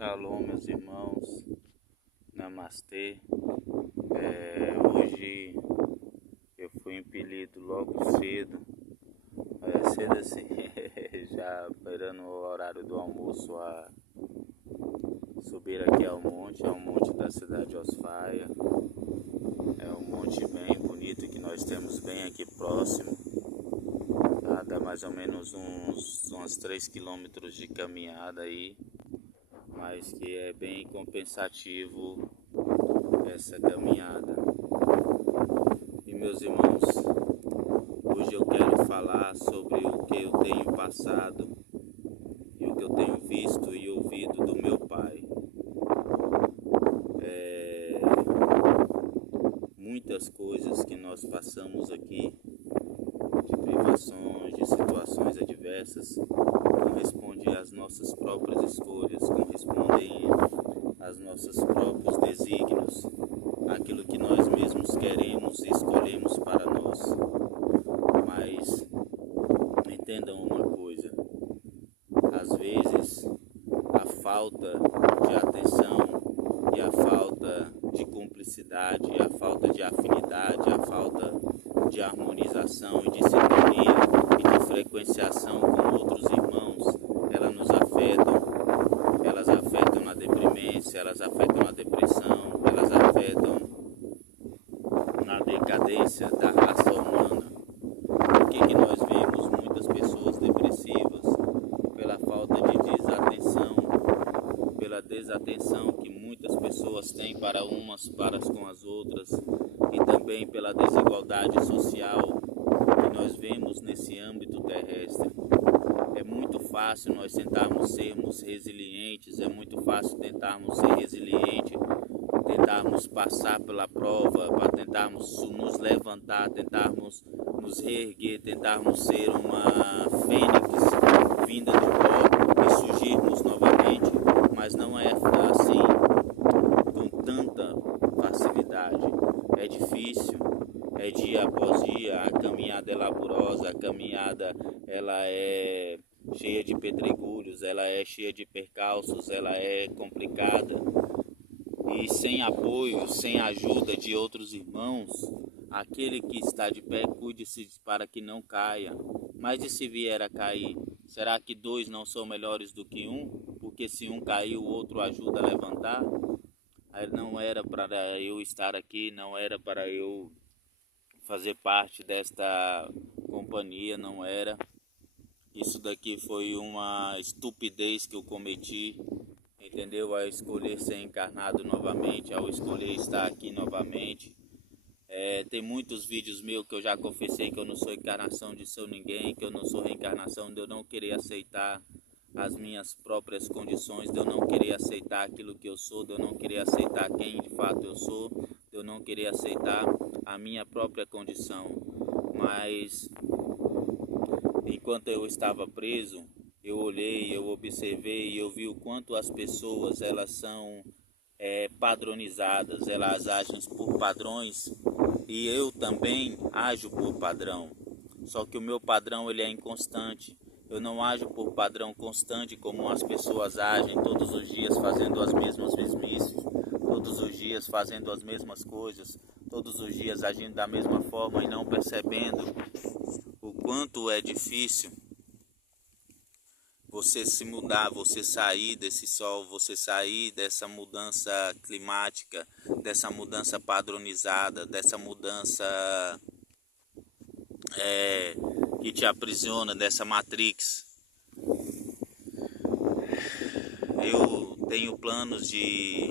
Shalom, meus irmãos, Namastê. Hoje eu fui impelido logo cedo, cedo assim, já esperando o horário do almoço, a subir aqui ao monte da cidade de Osfaia. É um monte bem bonito que nós temos bem aqui próximo. Dá mais ou menos uns 3 quilômetros de caminhada aí, mas que é bem compensativo essa caminhada. E meus irmãos, hoje eu quero falar sobre o que eu tenho passado e o que eu tenho visto e ouvido do meu pai. Muitas coisas que nós passamos aqui, de privações, de situações adversas, correspondem às nossas próprias escolhas, correspondem aos nossos próprios desígnios, aquilo que nós mesmos queremos e escolhemos para nós. Mas entendam uma coisa, às vezes a falta de atenção e a falta de cumplicidade, a falta de afinidade, a falta de harmonização e de sintonia e de frequenciação com outros irmãos, elas nos afetam. Elas afetam na deprimência, elas afetam na depressão, elas afetam na decadência da raça humana. Por que nós vemos muitas pessoas depressivas? Pela falta de desatenção, pela desatenção que muitas pessoas têm para umas para com as outras, e também pela desigualdade social que nós vemos nesse âmbito terrestre. É muito fácil nós tentarmos sermos resilientes, é muito fácil tentarmos ser resilientes, tentarmos passar pela prova, para tentarmos nos levantar, tentarmos nos reerguer, tentarmos ser uma fênix vinda do pó e surgirmos novamente, mas não é assim com tanta facilidade. É difícil, é dia após dia, a caminhada é laburosa, a caminhada ela é cheia de pedregulhos, ela é cheia de percalços, ela é complicada. E sem apoio, sem ajuda de outros irmãos, aquele que está de pé, cuide-se para que não caia. Mas e se vier a cair? Será que dois não são melhores do que um? Porque se um cair, o outro ajuda a levantar? Não era para eu estar aqui, não era para eu fazer parte desta companhia, não era. Isso daqui foi uma estupidez que eu cometi, entendeu? Ao escolher ser encarnado novamente, ao escolher estar aqui novamente. Tem muitos vídeos meus que eu já confessei que eu não sou encarnação de seu ninguém, que eu não sou reencarnação de eu não querer aceitar as minhas próprias condições, de eu não querer aceitar aquilo que eu sou, de eu não querer aceitar quem de fato eu sou, de eu não querer aceitar a minha própria condição. Mas enquanto eu estava preso, eu olhei, eu observei e eu vi o quanto as pessoas elas são padronizadas, elas agem por padrões e eu também ajo por padrão. Só que o meu padrão ele é inconstante. Eu não ajo por padrão constante como as pessoas agem todos os dias fazendo as mesmas mesmices, todos os dias fazendo as mesmas coisas, todos os dias agindo da mesma forma e não percebendo o quanto é difícil você se mudar, você sair desse sol, você sair dessa mudança climática, dessa mudança padronizada, dessa mudança que te aprisiona, dessa Matrix. Eu tenho planos de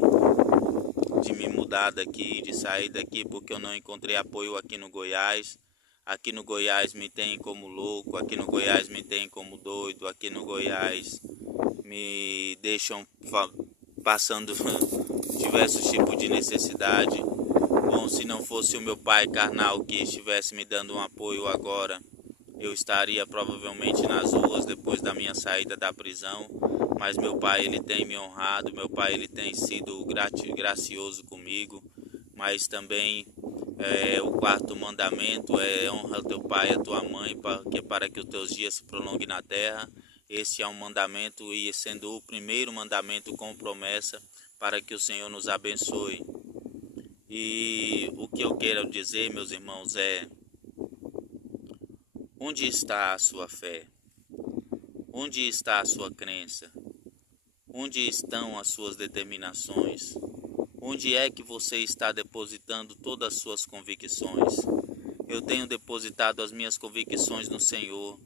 me mudar daqui, de sair daqui, porque eu não encontrei apoio aqui no Goiás. Aqui no Goiás me tem como louco, aqui no Goiás me tem como doido, aqui no Goiás me deixam passando diversos tipos de necessidade. Bom, se não fosse o meu pai carnal que estivesse me dando um apoio agora, eu estaria provavelmente nas ruas depois da minha saída da prisão. Mas meu pai ele tem me honrado, meu pai ele tem sido gracioso comigo, mas também o quarto mandamento é honra teu pai e a tua mãe para que os teus dias se prolonguem na terra. Esse é um mandamento e sendo o primeiro mandamento com promessa para que o Senhor nos abençoe. E o que eu quero dizer, meus irmãos, é: onde está a sua fé? Onde está a sua crença? Onde estão as suas determinações? Onde é que você está depositando todas as suas convicções? Eu tenho depositado as minhas convicções no Senhor.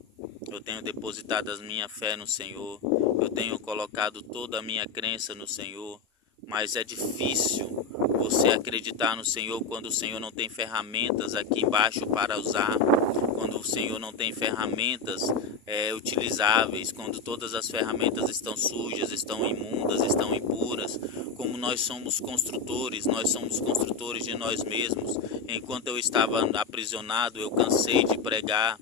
Eu tenho depositado a minha fé no Senhor. Eu tenho colocado toda a minha crença no Senhor. Mas é difícil você acreditar no Senhor quando o Senhor não tem ferramentas aqui embaixo para usar, quando o Senhor não tem ferramentas utilizáveis, quando todas as ferramentas estão sujas, estão imundas, estão impuras. Como nós somos construtores de nós mesmos. Enquanto eu estava aprisionado, eu cansei de pregar,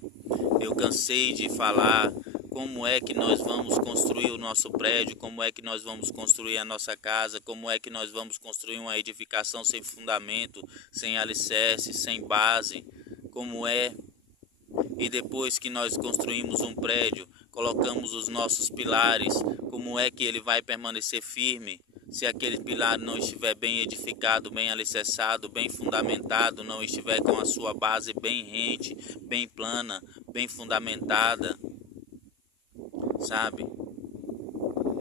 eu cansei de falar como é que nós vamos construir o nosso prédio, como é que nós vamos construir a nossa casa, como é que nós vamos construir uma edificação sem fundamento, sem alicerce, sem base, como é. E depois que nós construímos um prédio, colocamos os nossos pilares, como é que ele vai permanecer firme se aquele pilar não estiver bem edificado, bem alicerçado, bem fundamentado, não estiver com a sua base bem rente, bem plana, bem fundamentada, sabe?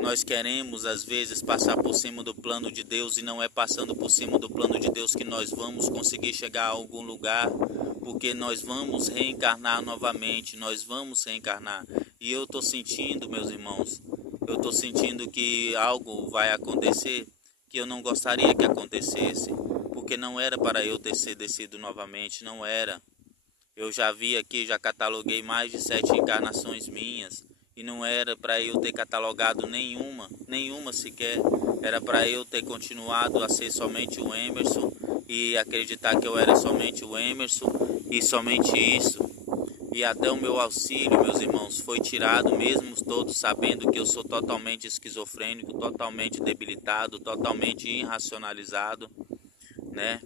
Nós queremos às vezes passar por cima do plano de Deus e não é passando por cima do plano de Deus que nós vamos conseguir chegar a algum lugar, porque nós vamos reencarnar novamente, nós vamos reencarnar. E eu estou sentindo, meus irmãos, eu estou sentindo que algo vai acontecer que eu não gostaria que acontecesse, porque não era para eu ter sido descido novamente, não era. Eu já vi aqui, já cataloguei mais de 7 encarnações minhas, e não era para eu ter catalogado nenhuma sequer. Era para eu ter continuado a ser somente o Emerson e acreditar que eu era somente o Emerson e somente isso. E até o meu auxílio, meus irmãos, foi tirado, mesmo todos sabendo que eu sou totalmente esquizofrênico, totalmente debilitado, totalmente irracionalizado, né?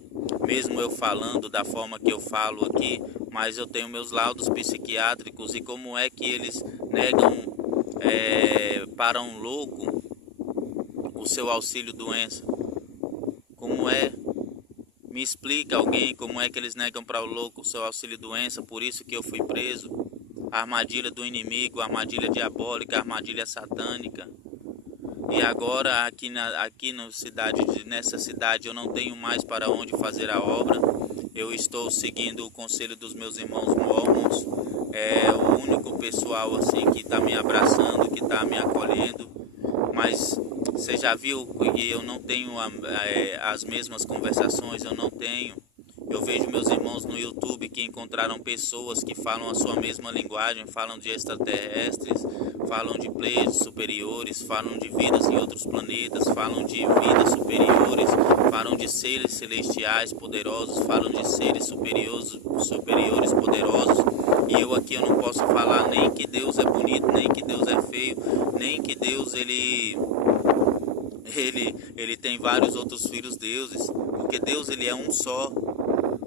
Mesmo eu falando da forma que eu falo aqui, mas eu tenho meus laudos psiquiátricos. E como é que eles negam para um louco o seu auxílio doença? Como é? Me explica alguém como é que eles negam para o louco o seu auxílio doença? Por isso que eu fui preso. A armadilha do inimigo, a armadilha diabólica, a armadilha satânica. E agora nessa cidade eu não tenho mais para onde fazer a obra. Eu estou seguindo o conselho dos meus irmãos mormons. É o único pessoal assim que está me abraçando, que está me acolhendo. Mas você já viu que eu não tenho as mesmas conversações? Eu não tenho. Eu vejo meus irmãos no YouTube que encontraram pessoas que falam a sua mesma linguagem, falam de extraterrestres, falam de pleiades superiores, falam de vidas em outros planetas, falam de vidas superiores, falam de seres celestiais poderosos, falam de seres superiores poderosos. E eu aqui eu não posso falar nem que Deus é bonito, nem que Deus é feio, nem que Deus ele tem vários outros filhos deuses, porque Deus ele é um só.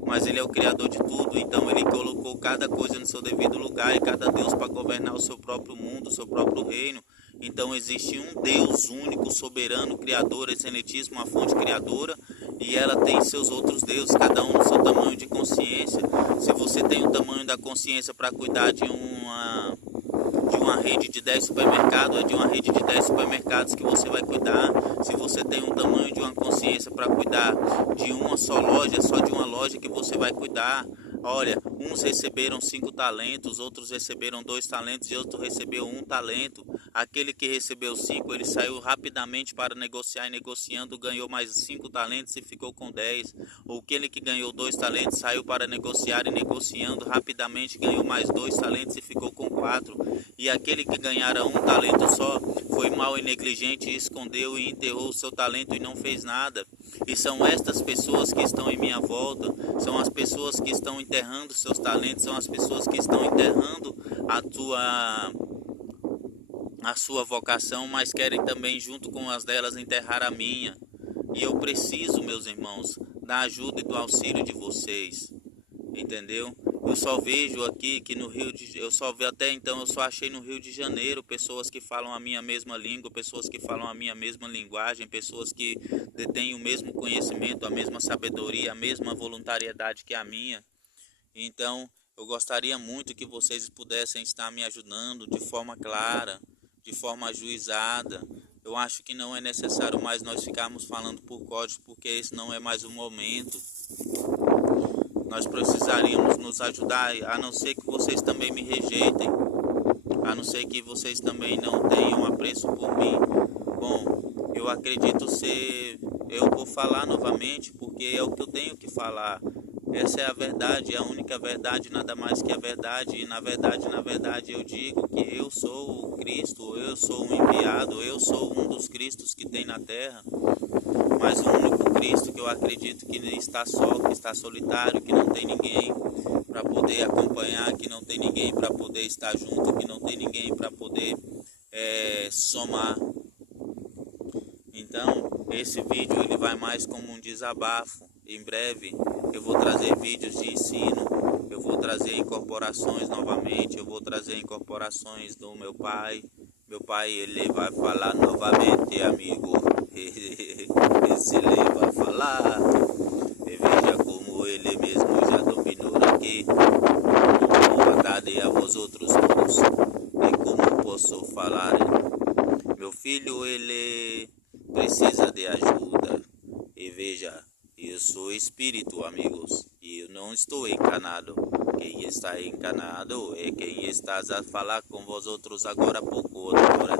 Mas ele é o criador de tudo, então ele colocou cada coisa no seu devido lugar e cada Deus para governar o seu próprio mundo, o seu próprio reino. Então existe um Deus único, soberano, criador, excelentíssimo, a fonte criadora, e ela tem seus outros deuses, cada um no seu tamanho de consciência. Se você tem o tamanho da consciência para cuidar de uma rede de 10 supermercados, é de uma rede de 10 supermercados que você vai cuidar. Se você tem um tamanho de uma consciência para cuidar de uma só loja, é só de uma loja que você vai cuidar. Olha, uns receberam 5 talentos, outros receberam 2 talentos e outro recebeu 1 talento. Aquele que recebeu 5, ele saiu rapidamente para negociar e negociando ganhou mais 5 talentos e ficou com 10. Ou aquele que ganhou 2 talentos saiu para negociar e negociando rapidamente ganhou mais 2 talentos e ficou com 4. E aquele que ganhara 1 talento só foi mau e negligente e escondeu e enterrou o seu talento e não fez nada. E são estas pessoas que estão em minha volta, são as pessoas que estão enterrando seus talentos, são as pessoas que estão enterrando a sua vocação, mas querem também junto com as delas enterrar a minha. E eu preciso, meus irmãos, da ajuda e do auxílio de vocês, entendeu? Eu só vejo aqui que no Rio de eu só vi até então eu só achei no Rio de Janeiro pessoas que falam a minha mesma língua, pessoas que falam a minha mesma linguagem, pessoas que detêm o mesmo conhecimento, a mesma sabedoria, a mesma voluntariedade que a minha. Então, eu gostaria muito que vocês pudessem estar me ajudando de forma clara, de forma ajuizada. Eu acho que não é necessário mais nós ficarmos falando por código, porque esse não é mais o momento. Nós precisaríamos nos ajudar, a não ser que vocês também me rejeitem, a não ser que vocês também não tenham apreço por mim. Bom, eu acredito ser, eu vou falar novamente porque é o que eu tenho que falar. Essa é a verdade, é a única verdade, nada mais que a verdade. E na verdade eu digo que eu sou o Cristo, eu sou o enviado, eu sou um dos Cristos que tem na terra. Mas o único Cristo que eu acredito que está só, que está solitário, que não tem ninguém para poder acompanhar, que não tem ninguém para poder estar junto, que não tem ninguém para poder somar. Então, esse vídeo ele vai mais como um desabafo. Em breve eu vou trazer vídeos de ensino, eu vou trazer incorporações novamente, eu vou trazer incorporações do meu pai. Meu pai ele vai falar novamente, amigo. Esse ele vai falar. E veja como ele mesmo já dominou aqui. Boa tarde a vós outros todos. E como posso falar? Meu filho ele precisa de ajuda. E veja, eu sou espírito, amigos. E eu não estou encanado. Quem está encanado é quem está a falar com vós outros agora há pouco, agora.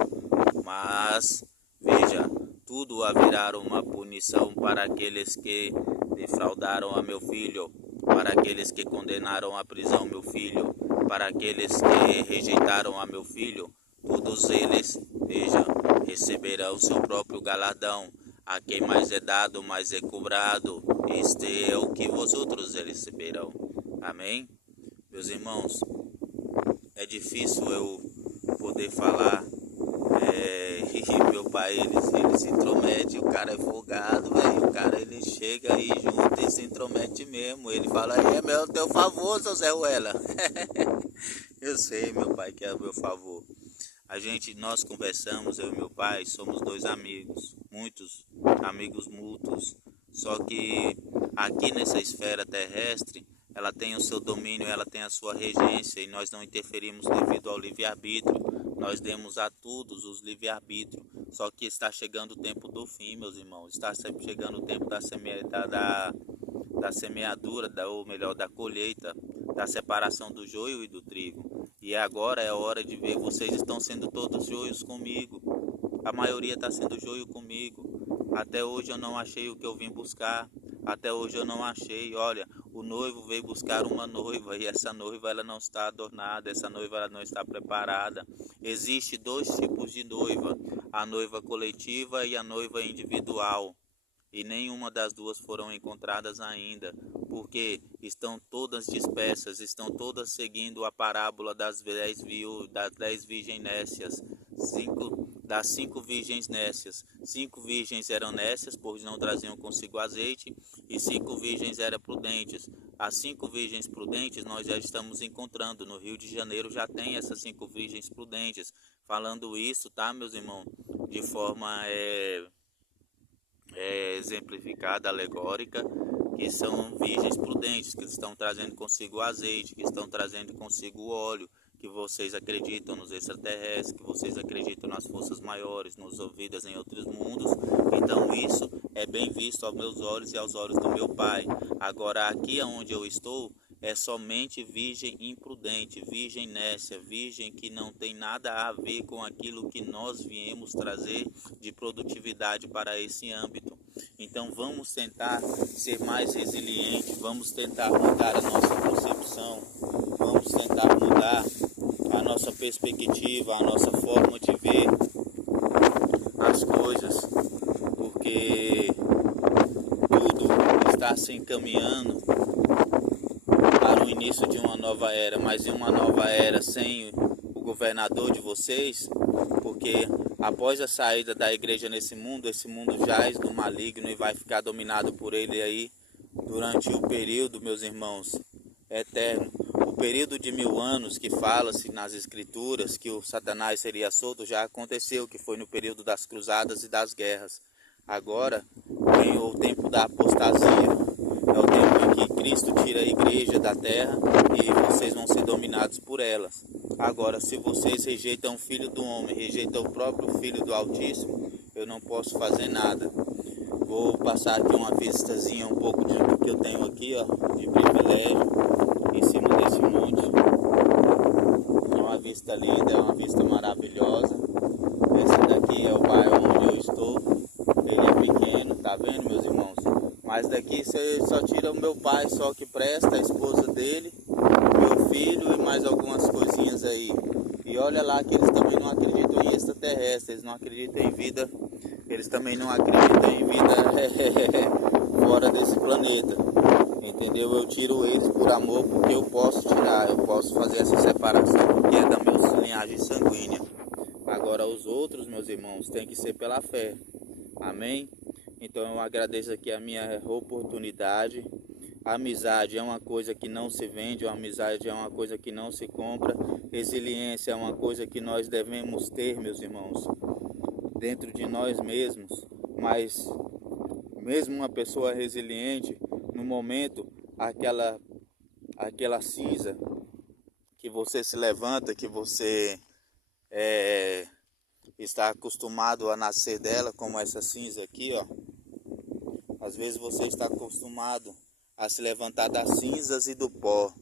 Mas veja, tudo haverá uma punição para aqueles que defraudaram a meu filho, para aqueles que condenaram à prisão meu filho, para aqueles que rejeitaram a meu filho. Todos eles, veja, receberão seu próprio galardão. A quem mais é dado, mais é cobrado. Este é o que vós outros receberão. Amém? Meus irmãos, é difícil eu poder falar. E meu pai ele se intromete, o cara é folgado, velho. O cara ele chega aí junto e se intromete mesmo. Ele fala, é meu teu favor, seu Zé Ruela. Eu sei, meu pai, que é o meu favor. Nós conversamos, eu e meu pai, somos dois amigos, muitos amigos mútuos. Só que aqui nessa esfera terrestre, ela tem o seu domínio, ela tem a sua regência e nós não interferimos devido ao livre-arbítrio. Nós demos a todos os livre-arbítrio. Só que está chegando o tempo do fim, meus irmãos. Está sempre chegando o tempo da semeadura, ou melhor, da colheita, da separação do joio e do trigo. E agora é a hora de ver, vocês estão sendo todos joios comigo. A maioria está sendo joio comigo. Até hoje eu não achei o que eu vim buscar. Até hoje eu não achei. Olha, o noivo veio buscar uma noiva e essa noiva ela não está adornada, essa noiva ela não está preparada. Existe dois tipos de noiva, a noiva coletiva e a noiva individual. E nenhuma das duas foram encontradas ainda, porque estão todas dispersas, estão todas seguindo a parábola das 10 virgens nécias, das 5 virgens nécias. 5 virgens eram nécias, pois não traziam consigo azeite, e 5 virgens eram prudentes. As 5 virgens prudentes nós já estamos encontrando, no Rio de Janeiro já tem essas 5 virgens prudentes. Falando isso, tá, meus irmãos, de forma exemplificada, alegórica, que são virgens prudentes, que estão trazendo consigo azeite, que estão trazendo consigo óleo, que vocês acreditam nos extraterrestres, que vocês acreditam nas forças maiores, nos ouvidas em outros mundos. Então isso é bem visto aos meus olhos e aos olhos do meu pai. Agora aqui onde eu estou é somente virgem imprudente, virgem nécia, virgem que não tem nada a ver com aquilo que nós viemos trazer de produtividade para esse âmbito. Então vamos tentar ser mais resilientes, vamos tentar mudar a nossa concepção, vamos tentar mudar a nossa perspectiva, a nossa forma de ver as coisas, porque tudo está se encaminhando para o início de uma nova era, mas em uma nova era sem o governador de vocês, porque após a saída da igreja nesse mundo, esse mundo jaz do maligno e vai ficar dominado por ele aí durante o período, meus irmãos, eterno. período de 1000 anos que fala-se nas escrituras que o Satanás seria solto já aconteceu, que foi no período das cruzadas e das guerras. Agora vem o tempo da apostasia, é o tempo em que Cristo tira a igreja da terra e vocês vão ser dominados por elas. Agora, se vocês rejeitam o Filho do Homem, rejeitam o próprio Filho do Altíssimo, eu não posso fazer nada. Vou passar aqui uma vistazinha um pouco do que eu tenho aqui, ó, de privilégio, em cima desse monte. É uma vista linda, é uma vista maravilhosa. Esse daqui é o bairro onde eu estou. Ele é pequeno, tá vendo, meus irmãos? Mas daqui você só tira o meu pai, só que presta, a esposa dele, meu filho e mais algumas coisinhas aí. E olha lá que eles também não acreditam em extraterrestres, eles não acreditam em vida, eles também não acreditam em vida fora desse planeta. Entendeu? Eu tiro eles por amor porque eu posso tirar, eu posso fazer essa separação porque é da minha linhagem sanguínea. Agora os outros, meus irmãos, tem que ser pela fé. Amém? Então eu agradeço aqui a minha oportunidade. A amizade é uma coisa que não se vende, a amizade é uma coisa que não se compra. Resiliência é uma coisa que nós devemos ter, meus irmãos, dentro de nós mesmos. Mas mesmo uma pessoa resiliente, no momento, aquela cinza que você se levanta, que você está acostumado a nascer dela, como essa cinza aqui, ó. Às vezes você está acostumado a se levantar das cinzas e do pó.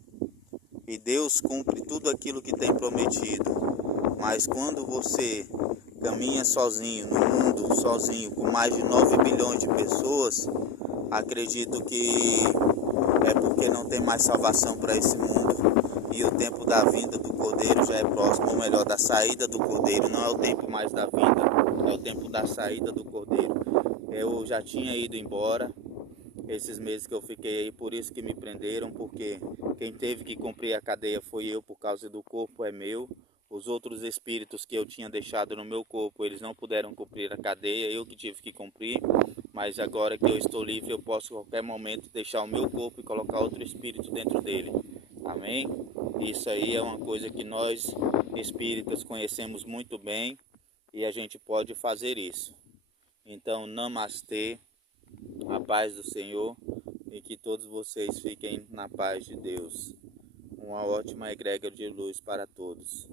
E Deus cumpre tudo aquilo que tem prometido. Mas quando você caminha sozinho, no mundo, sozinho, com mais de 9 bilhões de pessoas, acredito que é porque não tem mais salvação para esse mundo. E o tempo da vinda do Cordeiro já é próximo, ou melhor, da saída do Cordeiro. Não é o tempo mais da vinda, é o tempo da saída do Cordeiro. Eu já tinha ido embora esses meses que eu fiquei aí, por isso que me prenderam, porque quem teve que cumprir a cadeia foi eu, por causa do corpo é meu. Os outros espíritos que eu tinha deixado no meu corpo, eles não puderam cumprir a cadeia, eu que tive que cumprir. Mas agora que eu estou livre, eu posso a qualquer momento deixar o meu corpo e colocar outro espírito dentro dele. Amém? Isso aí é uma coisa que nós espíritas conhecemos muito bem e a gente pode fazer isso. Então, namastê, a paz do Senhor e que todos vocês fiquem na paz de Deus. Uma ótima egrégora de luz para todos.